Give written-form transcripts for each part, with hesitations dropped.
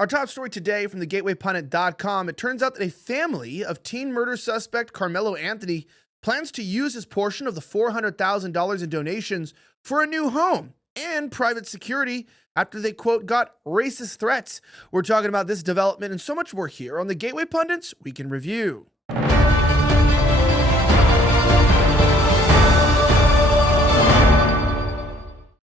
Our top story today from the gatewaypundit.com. It turns out that a family of teen murder suspect Carmelo Anthony plans to use his portion of the $400,000 in donations for a new home and private security after they, quote, got racist threats. We're talking about this development and so much more here on the Gateway Pundits Week in Review.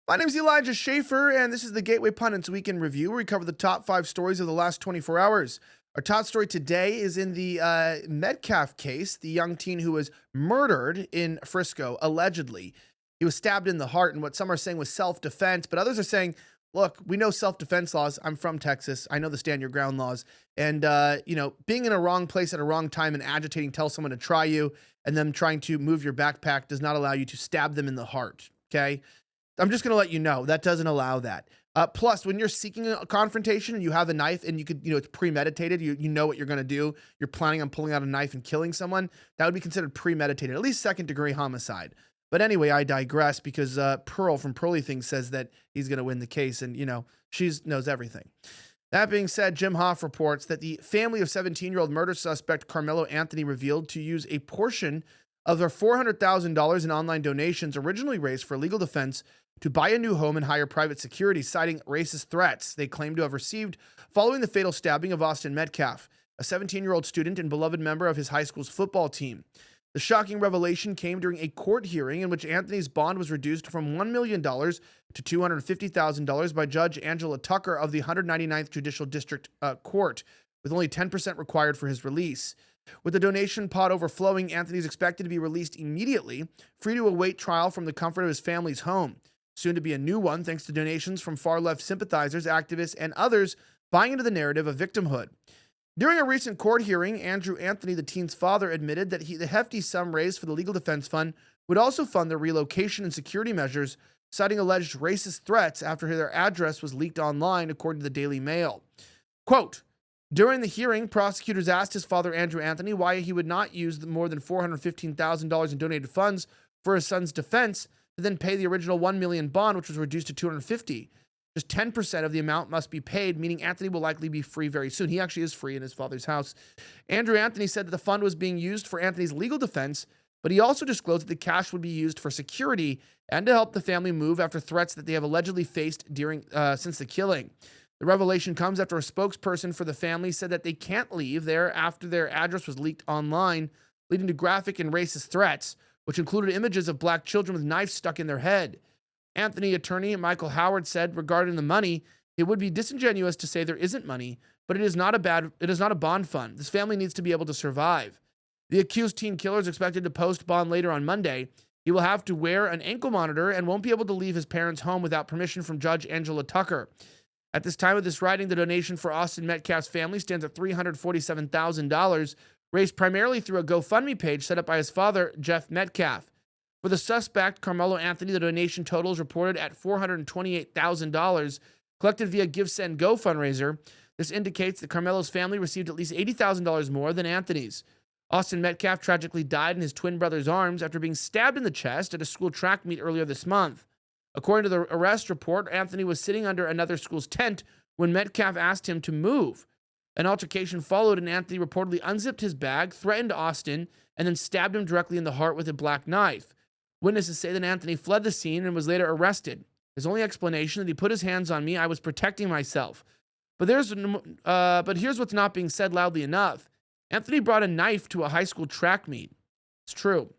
My name is Elijah Schaffer, and this is the Gateway Pundits Week in Review, where we cover the top 5 stories of the last 24 hours. Our top story today is in the Medcaf case, the young teen who was murdered in Frisco, allegedly. He was stabbed in the heart, and what some are saying was self-defense, but others are saying, look, we know self-defense laws. I'm from Texas. I know the stand your ground laws. And, being in a wrong place at a wrong time and agitating, tell someone to try you, and them trying to move your backpack does not allow you to stab them in the heart, okay? I'm just going to let you know that doesn't allow that. Plus, when you're seeking a confrontation and you have a knife and you could, it's premeditated, you know what you're going to do. You're planning on pulling out a knife and killing someone. That would be considered premeditated, at least second-degree homicide. But anyway, I digress because Pearl from Pearly Things says that he's going to win the case, and she knows everything. That being said, Jim Hoff reports that the family of 17-year-old murder suspect Carmelo Anthony revealed to use a portion of their $400,000 in online donations originally raised for legal defense to buy a new home and hire private security, citing racist threats they claim to have received following the fatal stabbing of Austin Medcaf, a 17-year-old student and beloved member of his high school's football team. The shocking revelation came during a court hearing in which Anthony's bond was reduced from $1 million to $250,000 by Judge Angela Tucker of the 199th Judicial District Court, with only 10% required for his release. With the donation pot overflowing, Anthony is expected to be released immediately, free to await trial from the comfort of his family's home. Soon to be a new one, thanks to donations from far-left sympathizers, activists, and others buying into the narrative of victimhood. During a recent court hearing, Andrew Anthony, the teen's father, admitted that the hefty sum raised for the legal defense fund would also fund their relocation and security measures, citing alleged racist threats after their address was leaked online, according to the Daily Mail. Quote, during the hearing, prosecutors asked his father, Andrew Anthony, why he would not use the more than $415,000 in donated funds for his son's defense, to then pay the original $1 million bond, which was reduced to $250,000. Just 10% of the amount must be paid, meaning Anthony will likely be free very soon. He actually is free in his father's house. Andrew Anthony said that the fund was being used for Anthony's legal defense, but he also disclosed that the cash would be used for security and to help the family move after threats that they have allegedly faced since the killing. The revelation comes after a spokesperson for the family said that they can't leave there after their address was leaked online, leading to graphic and racist threats, which included images of black children with knives stuck in their head. Anthony attorney Michael Howard said regarding the money, it would be disingenuous to say there isn't money, but it is not a bond fund. This family needs to be able to survive. The accused teen killer is expected to post bond later on Monday. He will have to wear an ankle monitor and won't be able to leave his parents' home without permission from Judge Angela Tucker. At this time of this writing, the donation for Austin Metcalf's family stands at $347,000, raised primarily through a GoFundMe page set up by his father, Jeff Medcaf. For the suspect, Carmelo Anthony, the donation total is reported at $428,000, collected via GiveSendGo fundraiser. This indicates that Carmelo's family received at least $80,000 more than Anthony's. Austin Medcaf tragically died in his twin brother's arms after being stabbed in the chest at a school track meet earlier this month. According to the arrest report, Anthony was sitting under another school's tent when Medcaf asked him to move. An altercation followed, and Anthony reportedly unzipped his bag, threatened Austin, and then stabbed him directly in the heart with a black knife. Witnesses say that Anthony fled the scene and was later arrested. His only explanation that he put his hands on me, I was protecting myself. But here's what's not being said loudly enough. Anthony brought a knife to a high school track meet. It's true.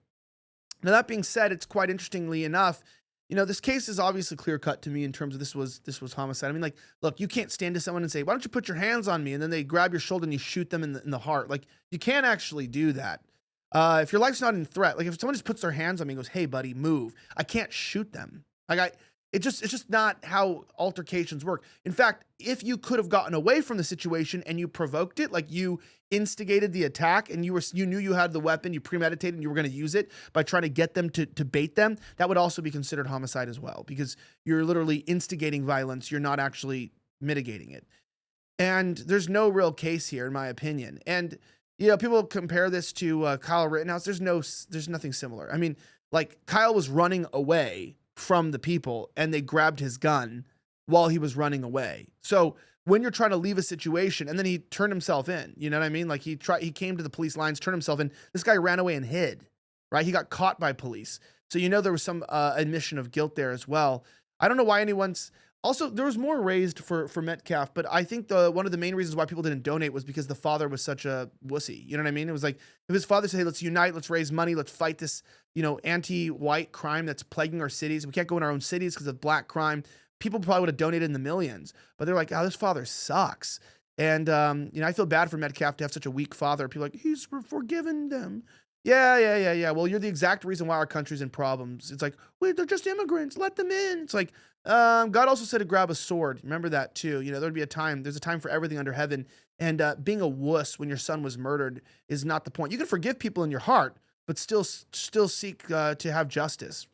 Now, that being said, it's quite interestingly enough, this case is obviously clear-cut to me in terms of this was homicide. I mean, look, you can't stand to someone and say, why don't you put your hands on me? And then they grab your shoulder and you shoot them in the heart. Like, you can't actually do that. If your life's not in threat, like if someone just puts their hands on me and goes, hey, buddy, move, I can't shoot them. It's just not how altercations work. In fact, if you could have gotten away from the situation and you provoked it, like you instigated the attack and you knew you had the weapon, you premeditated and you were going to use it by trying to get them to bait them, that would also be considered homicide as well, because you're literally instigating violence. You're not actually mitigating it. And there's no real case here, in my opinion. And, people compare this to Kyle Rittenhouse. There's nothing similar. I mean, like Kyle was running away from the people and they grabbed his gun while he was running away. So when you're trying to leave a situation, and then he turned himself in. You know what I mean? Like he came to the police lines, turned himself in. This guy ran away and hid, right? He got caught by police. So there was some admission of guilt there as well. I don't know why anyone's also there was more raised for Metcalf, but I think one of the main reasons why people didn't donate was because the father was such a wussy. You know what I mean? It was like if his father said, "Hey, let's unite, let's raise money, let's fight this, anti-white crime that's plaguing our cities. We can't go in our own cities because of black crime." People probably would have donated in the millions, but they're like, "Oh, this father sucks." And I feel bad for Metcalf to have such a weak father. People are like, "He's forgiven them." Yeah. Well, you're the exact reason why our country's in problems. It's like, wait, they're just immigrants. Let them in. It's like, God also said to grab a sword. Remember that too. There'd be a time. There's a time for everything under heaven. And being a wuss when your son was murdered is not the point. You can forgive people in your heart, but still seek to have justice.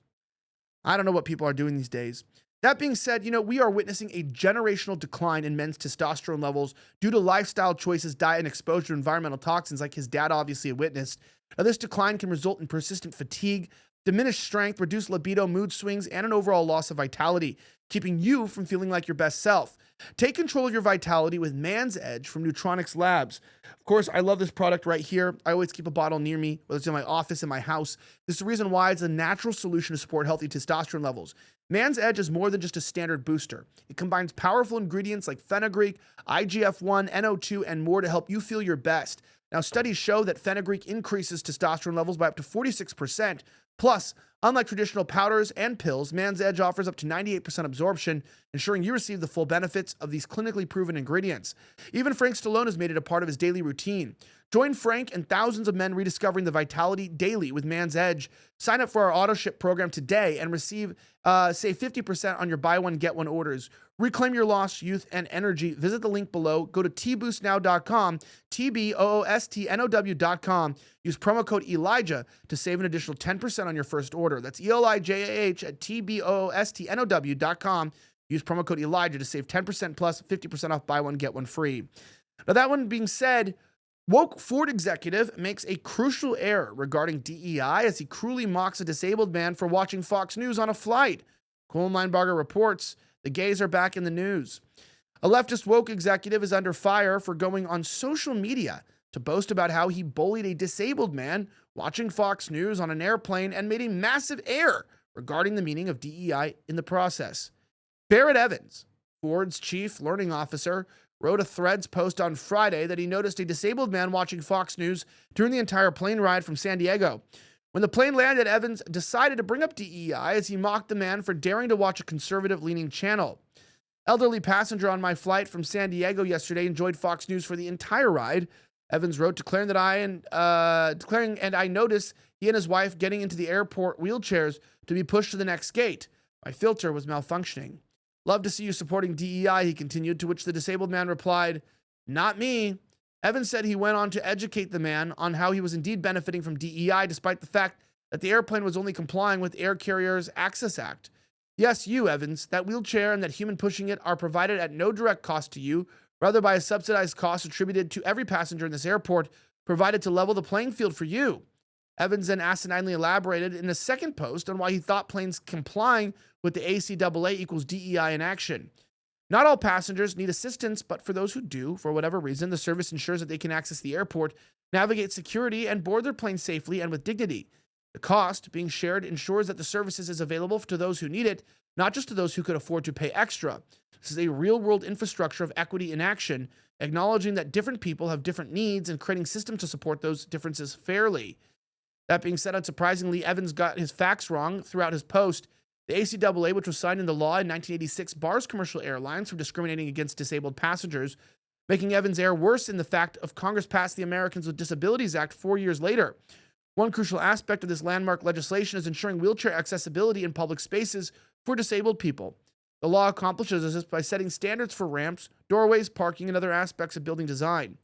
I don't know what people are doing these days. That being said, we are witnessing a generational decline in men's testosterone levels due to lifestyle choices, diet, and exposure to environmental toxins like his dad obviously had witnessed. Now, this decline can result in persistent fatigue, diminished strength, reduced libido, mood swings, and an overall loss of vitality, keeping you from feeling like your best self. Take control of your vitality with Man's Edge from Neutronics Labs. Of course, I love this product right here. I always keep a bottle near me, whether it's in my office, in my house. This is the reason why it's a natural solution to support healthy testosterone levels. Man's Edge is more than just a standard booster. It combines powerful ingredients like fenugreek, IGF-1, NO2, and more to help you feel your best. Now, studies show that fenugreek increases testosterone levels by up to 46%. Plus, unlike traditional powders and pills, Man's Edge offers up to 98% absorption, ensuring you receive the full benefits of these clinically proven ingredients. Even Frank Stallone has made it a part of his daily routine. Join Frank and thousands of men rediscovering the vitality daily with Man's Edge. Sign up for our auto ship program today and save 50% on your buy one, get one orders. Reclaim your lost youth and energy. Visit the link below. Go to tboostnow.com, tboostnow.com. Use promo code Elijah to save an additional 10% on your first order. That's ELIJAH at tboostnow.com. Use promo code Elijah to save 10% plus 50% off buy one, get one free. Now, that one being said, woke Ford executive makes a crucial error regarding DEI as he cruelly mocks a disabled man for watching Fox News on a flight. Colin Linebarger reports the gays are back in the news. A leftist woke executive is under fire for going on social media to boast about how he bullied a disabled man watching Fox News on an airplane and made a massive error regarding the meaning of DEI in the process. Barrett Evans, Ford's chief learning officer, wrote a Threads post on Friday that he noticed a disabled man watching Fox News during the entire plane ride from San Diego. When the plane landed, Evans decided to bring up DEI as he mocked the man for daring to watch a conservative-leaning channel. Elderly passenger on my flight from San Diego yesterday enjoyed Fox News for the entire ride. Evans wrote, declaring I noticed he and his wife getting into the airport wheelchairs to be pushed to the next gate. My filter was malfunctioning. Love to see you supporting DEI, he continued, to which the disabled man replied, not me. Evans said he went on to educate the man on how he was indeed benefiting from DEI despite the fact that the airplane was only complying with Air Carriers Access Act. Yes, you, Evans, that wheelchair and that human pushing it are provided at no direct cost to you, rather by a subsidized cost attributed to every passenger in this airport, provided to level the playing field for you. Evans then asininely elaborated in a second post on why he thought planes complying with the ACAA equals DEI in action. Not all passengers need assistance, but for those who do, for whatever reason, the service ensures that they can access the airport, navigate security, and board their plane safely and with dignity. The cost, being shared, ensures that the services is available to those who need it, not just to those who could afford to pay extra. This is a real-world infrastructure of equity in action, acknowledging that different people have different needs and creating systems to support those differences fairly. That being said, unsurprisingly, Evans got his facts wrong throughout his post. The ACAA, which was signed into law in 1986, bars commercial airlines from discriminating against disabled passengers, making Evans' error worse in the fact of Congress passed the Americans with Disabilities Act 4 years later. One crucial aspect of this landmark legislation is ensuring wheelchair accessibility in public spaces for disabled people. The law accomplishes this by setting standards for ramps, doorways, parking, and other aspects of building design.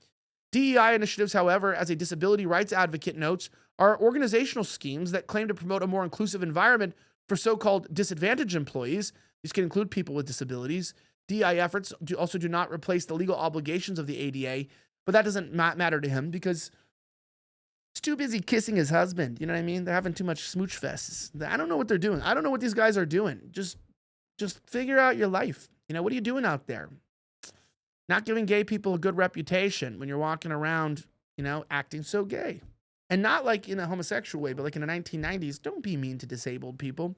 DEI initiatives, however, as a disability rights advocate notes, are organizational schemes that claim to promote a more inclusive environment for so-called disadvantaged employees. These can include people with disabilities. DEI efforts also do not replace the legal obligations of the ADA, but that doesn't matter to him because he's too busy kissing his husband. You know what I mean? They're having too much smooch fests. I don't know what they're doing. I don't know what these guys are doing. Just figure out your life. What are you doing out there? not giving gay people a good reputation when you're walking around, acting so gay. And not like in a homosexual way, but like in the 1990s, don't be mean to disabled people.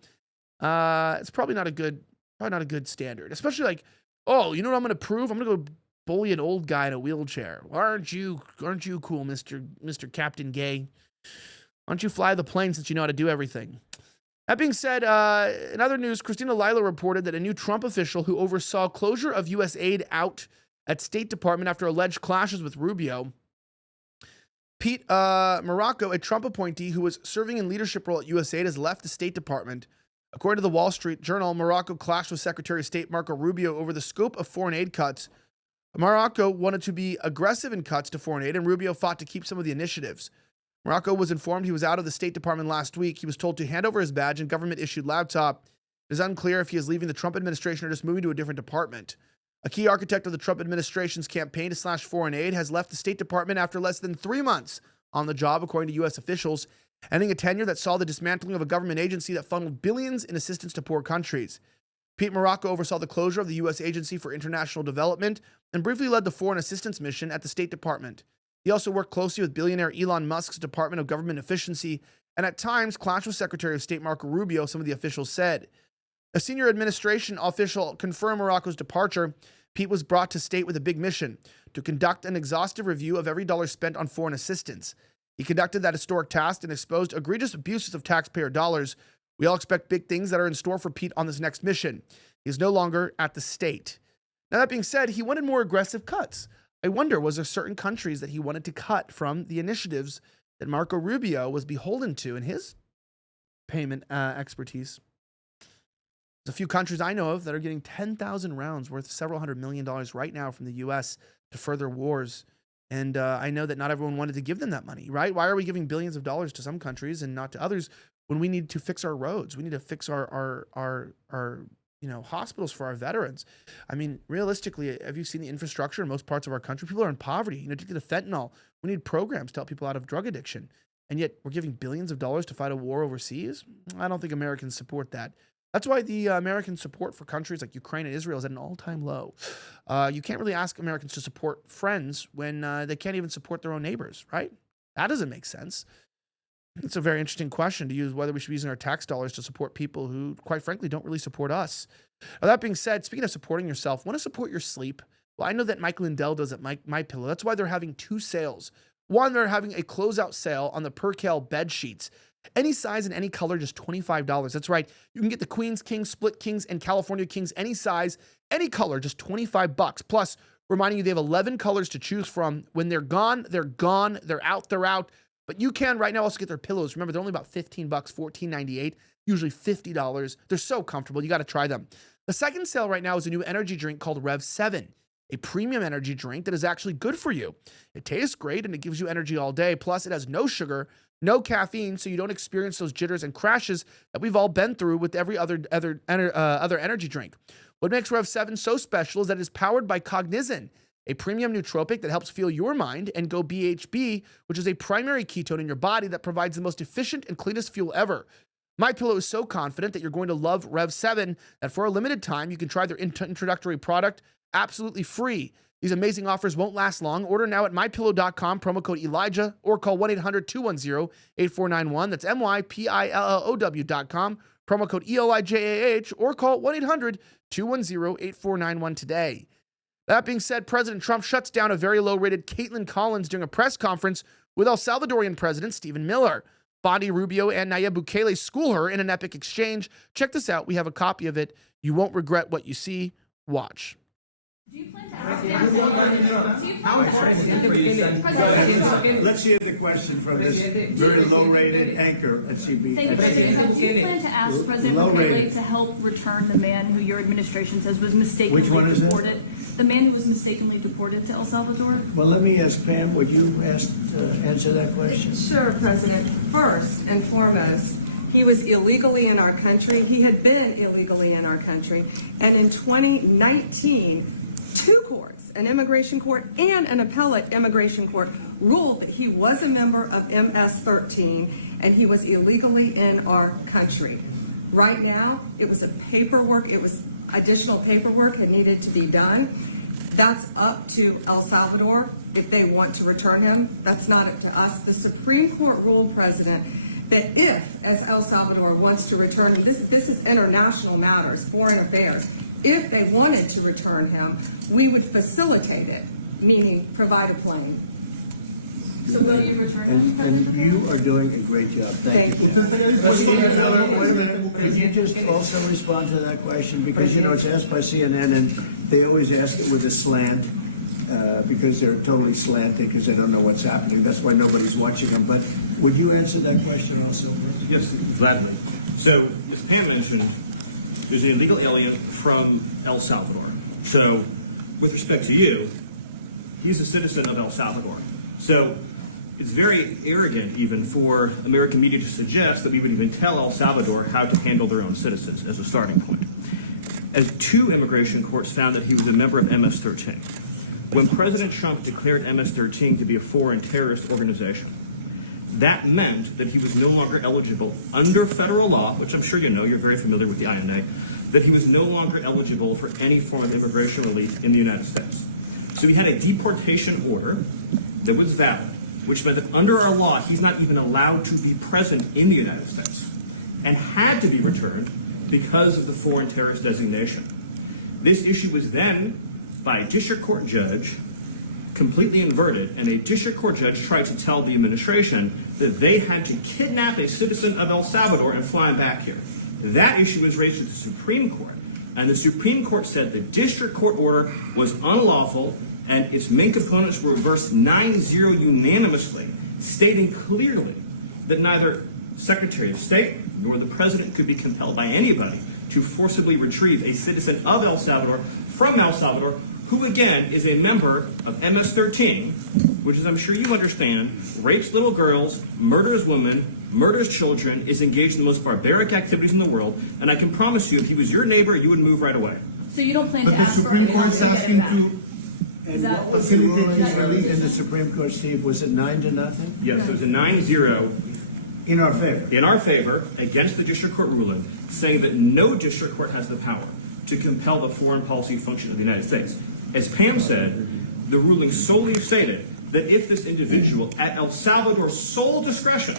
It's probably not a good standard, especially like, oh, you know what I'm going to prove? I'm going to go bully an old guy in a wheelchair. Well, aren't you cool, Mr. Captain Gay? Why don't you fly the plane since you know how to do everything? That being said, in other news, Christina Lila reported that a new Trump official who oversaw closure of USAID out at State Department after alleged clashes with Rubio, Pete Morocco, a Trump appointee who was serving in leadership role at USAID, has left the State Department. According to the Wall Street Journal, Morocco clashed with Secretary of State Marco Rubio over the scope of foreign aid cuts. Morocco wanted to be aggressive in cuts to foreign aid, and Rubio fought to keep some of the initiatives. Morocco was informed he was out of the State Department last week. He was told to hand over his badge and government-issued laptop. It is unclear if he is leaving the Trump administration or just moving to a different department. A key architect of the Trump administration's campaign to slash foreign aid has left the State Department after less than 3 months on the job, according to U.S. officials, ending a tenure that saw the dismantling of a government agency that funneled billions in assistance to poor countries. Pete Morocco oversaw the closure of the U.S. Agency for International Development and briefly led the Foreign Assistance Mission at the State Department. He also worked closely with billionaire Elon Musk's Department of Government Efficiency and at times clashed with Secretary of State Marco Rubio, some of the officials said. A senior administration official confirmed Morocco's departure. Pete was brought to state with a big mission to conduct an exhaustive review of every dollar spent on foreign assistance. He conducted that historic task and exposed egregious abuses of taxpayer dollars. We all expect big things that are in store for Pete on this next mission. He is no longer at the state. Now, that being said, he wanted more aggressive cuts. I wonder, was there certain countries that he wanted to cut from the initiatives that Marco Rubio was beholden to in his payment expertise? There's a few countries I know of that are getting 10,000 rounds worth several $100 million right now from the U.S. to further wars. And I know that not everyone wanted to give them that money, right? Why are we giving billions of dollars to some countries and not to others when we need to fix our roads? We need to fix our hospitals for our veterans. I mean, realistically, have you seen the infrastructure in most parts of our country? People are in poverty, addicted to fentanyl. We need programs to help people out of drug addiction. And yet we're giving billions of dollars to fight a war overseas? I don't think Americans support that. That's why the American support for countries like Ukraine and Israel is at an all-time low. You can't really ask Americans to support friends when they can't even support their own neighbors, right? That doesn't make sense. It's a very interesting question to use whether we should be using our tax dollars to support people who, quite frankly, don't really support us. Now, that being said, speaking of supporting yourself, want to support your sleep? Well, I know that Mike Lindell does at MyPillow. That's why they're having 2 sales. One, they're having a closeout sale on the Percale bed sheets. Any size and any color, just $25. That's right. You can get the Queens, Kings, Split Kings, and California Kings, any size, any color, just $25. Plus, reminding you they have 11 colors to choose from. When they're gone, they're gone. They're out, they're out. But you can right now also get their pillows. Remember, they're only about $15, $14.98, usually $50. They're so comfortable. You got to try them. The second sale right now is a new energy drink called Rev 7, a premium energy drink that is actually good for you. It tastes great and it gives you energy all day. Plus, it has no sugar, no caffeine, so you don't experience those jitters and crashes that we've all been through with every other energy drink. What makes Rev 7 so special is that it is powered by Cognizin, a premium nootropic that helps fuel your mind, and Go BHB, which is a primary ketone in your body that provides the most efficient and cleanest fuel ever. MyPillow is so confident that you're going to love Rev 7 that for a limited time, you can try their introductory product absolutely free. These amazing offers won't last long. Order now at MyPillow.com, promo code Elijah, or call 1-800-210-8491. That's MyPillow.com, promo code ELIJAH, or call 1-800-210-8491 today. That being said, President Trump shuts down a very low-rated Kaitlin Collins during a press conference with El Salvadorian President Stephen Miller. Bondi, Rubio, and Nayib Bukele school her in an epic exchange. Check this out. We have a copy of it. You won't regret what you see. Watch. Do you plan to ask Let's hear the question from this very low-rated anchor at CB. Thank you, President. Do you plan to ask President Bukele to help return the man who your administration says was mistakenly deported? The man who was mistakenly deported to El Salvador? Well, let me ask Pam, would you answer that question? Sure, President. First and foremost, he was illegally in our country. He had been illegally in our country. And in 2019, 2 courts, an immigration court and an appellate immigration court, ruled that he was a member of MS-13 and he was illegally in our country. Right now, it was additional paperwork that needed to be done. That's up to El Salvador if they want to return him. That's not up to us. The Supreme Court ruled, President, that if, as El Salvador wants to return him, this is international matters, foreign affairs, if they wanted to return him, we would facilitate it, meaning provide a plane. So will you return him? And you are doing a great job. Thank you. Wait a minute. Could you just also respond to that question? Because, you know, it's asked by CNN, and they always ask it with a slant, because they're totally slanted because they don't know what's happening. That's why nobody's watching them. But would you answer that question also? Yes, gladly. So, as Pam mentioned, there's an illegal alien from El Salvador. So, with respect to you, he's a citizen of El Salvador. So, it's very arrogant even for American media to suggest that we would even tell El Salvador how to handle their own citizens as a starting point. As 2 immigration courts found that he was a member of MS-13. When President Trump declared MS-13 to be a foreign terrorist organization, that meant that he was no longer eligible under federal law, which I'm sure you know, you're very familiar with the INA, that he was no longer eligible for any form of immigration relief in the United States. So he had a deportation order that was valid, which meant that under our law, he's not even allowed to be present in the United States and had to be returned because of the foreign terrorist designation. This issue was then, by a district court judge, completely inverted, and a district court judge tried to tell the administration that they had to kidnap a citizen of El Salvador and fly him back here. That issue was raised to the Supreme Court, and the Supreme Court said the district court order was unlawful, and its main components were reversed 9-0 unanimously, stating clearly that neither Secretary of State nor the President could be compelled by anybody to forcibly retrieve a citizen of El Salvador from El Salvador, who again is a member of MS-13, which, as I'm sure you understand, rapes little girls, murders women, murders children, is engaged in the most barbaric activities in the world, and I can promise you, if he was your neighbor, you would move right away. So you don't plan But to the ask Supreme for Court's asking to, And that what what was the you- ruling that your in the position? Supreme Court, Steve? Was it 9-0? Yes, it was a 9-0 In our favor. in our favor against the district court ruling, saying that no district court has the power to compel the foreign policy function of the United States. As Pam said, the ruling solely stated that if this individual, at El Salvador's sole discretion,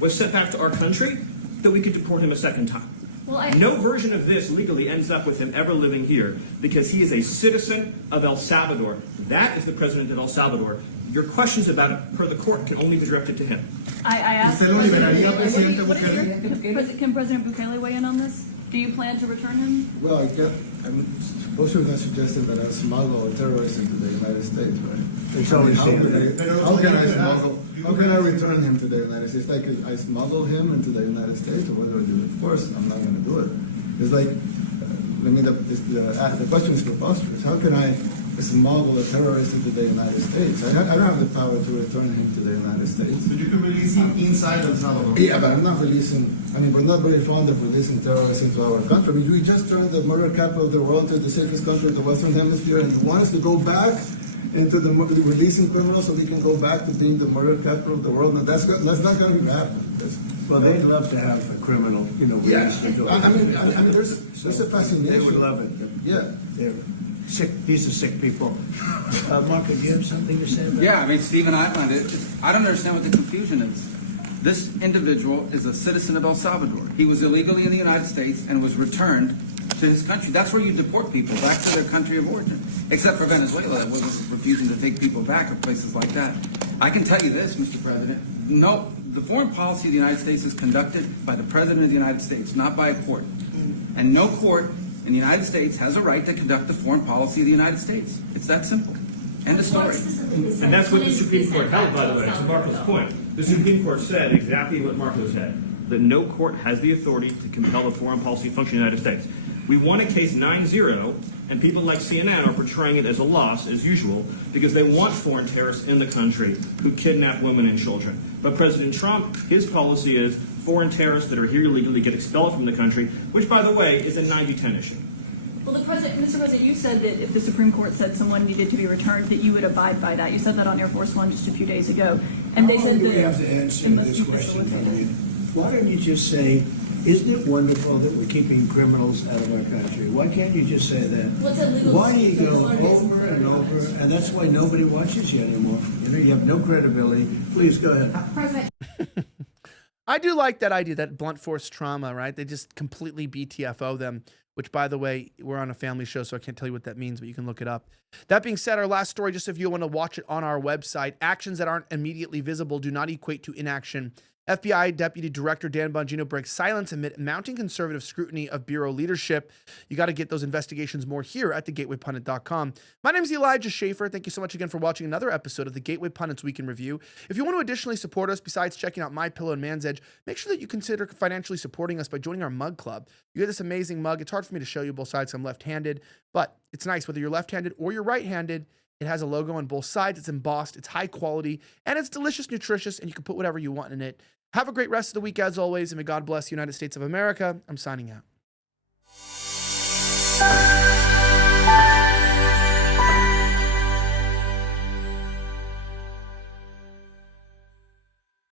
was sent back to our country, that we could deport him a second time. Well, No version of this legally ends up with him ever living here because he is a citizen of El Salvador. That is the president of El Salvador. Your questions about it, per the court, can only be directed to him. I asked. ¿Usted lo liberaría, Presidente What is your- Bukele? Can President Bukele weigh in on this? Do you plan to return him? well, I'm supposed to have suggested that I smuggle a terrorist into the United States, right? It's always How can I return him to the United States? Like, I smuggle him into the United States, or what do I do? Of course, I'm not going to do it. It's like, I mean, the question is preposterous. How can I smuggle a terrorist into the United States? I don't have the power to return him to the United States. But you can release him inside El Salvador. Yeah, but I'm not releasing, I mean, we're not very fond of releasing terrorists into our country. I mean, we just turned the murder capital of the world to the safest country in the Western Hemisphere, and they want us to go back into the releasing criminals so we can go back to being the murder capital of the world. No, that's not going to happen. Well, they'd love to have a criminal, you know, Yeah, released into I mean, there's a fascination. They would love it. Yeah. They're sick, these are sick people. Marco, do you have something to say about Yeah, I mean, Stephen Island, I don't understand what the confusion is. This individual is a citizen of El Salvador. He was illegally in the United States and was returned to his country. That's where you deport people, back to their country of origin. Except for Venezuela, that was refusing to take people back or places like that. I can tell you this, Mr. President. No, the foreign policy of the United States is conducted by the President of the United States, not by a court. And no court in the United States has a right to conduct the foreign policy of the United States. It's that simple. End of story. And that's what the Supreme Court held, by the way, to Marco's point. The Supreme Court said exactly what Marco said, that no court has the authority to compel the foreign policy function of the United States. We won a case 9-0, and people like CNN are portraying it as a loss, as usual, because they want foreign terrorists in the country who kidnap women and children. But President Trump, his policy is foreign terrorists that are here illegally get expelled from the country, which, by the way, is a 90-10 issue. Well, Mr. President, you said that if the Supreme Court said someone needed to be returned, that you would abide by that. You said that on Air Force One just a few days ago. And they said do that we have to answer it must this be question? facilitated. Why don't you just say Isn't it wonderful that we're keeping criminals out of our country? Why can't you just say that? What's illegal? Why do you go over and over? And that's why nobody watches you anymore. You have no credibility. Please go ahead. President. I do like that idea, that blunt force trauma, right? They just completely BTFO them, which, by the way, we're on a family show, so I can't tell you what that means, but you can look it up. That being said, our last story, just if you want to watch it on our website, actions that aren't immediately visible do not equate to inaction. FBI Deputy Director Dan Bongino breaks silence amid mounting conservative scrutiny of Bureau leadership. You got to get those investigations more here at thegatewaypundit.com. My name is Elijah Schaffer. Thank you so much again for watching another episode of the Gateway Pundits Week in Review. If you want to additionally support us, besides checking out MyPillow and Man's Edge, make sure that you consider financially supporting us by joining our mug club. You get this amazing mug. It's hard for me to show you both sides. I'm left-handed, but it's nice whether you're left-handed or you're right-handed. It has a logo on both sides. It's embossed. It's high quality, and it's delicious, nutritious, and you can put whatever you want in it. Have a great rest of the week, as always, and may God bless the United States of America. I'm signing out.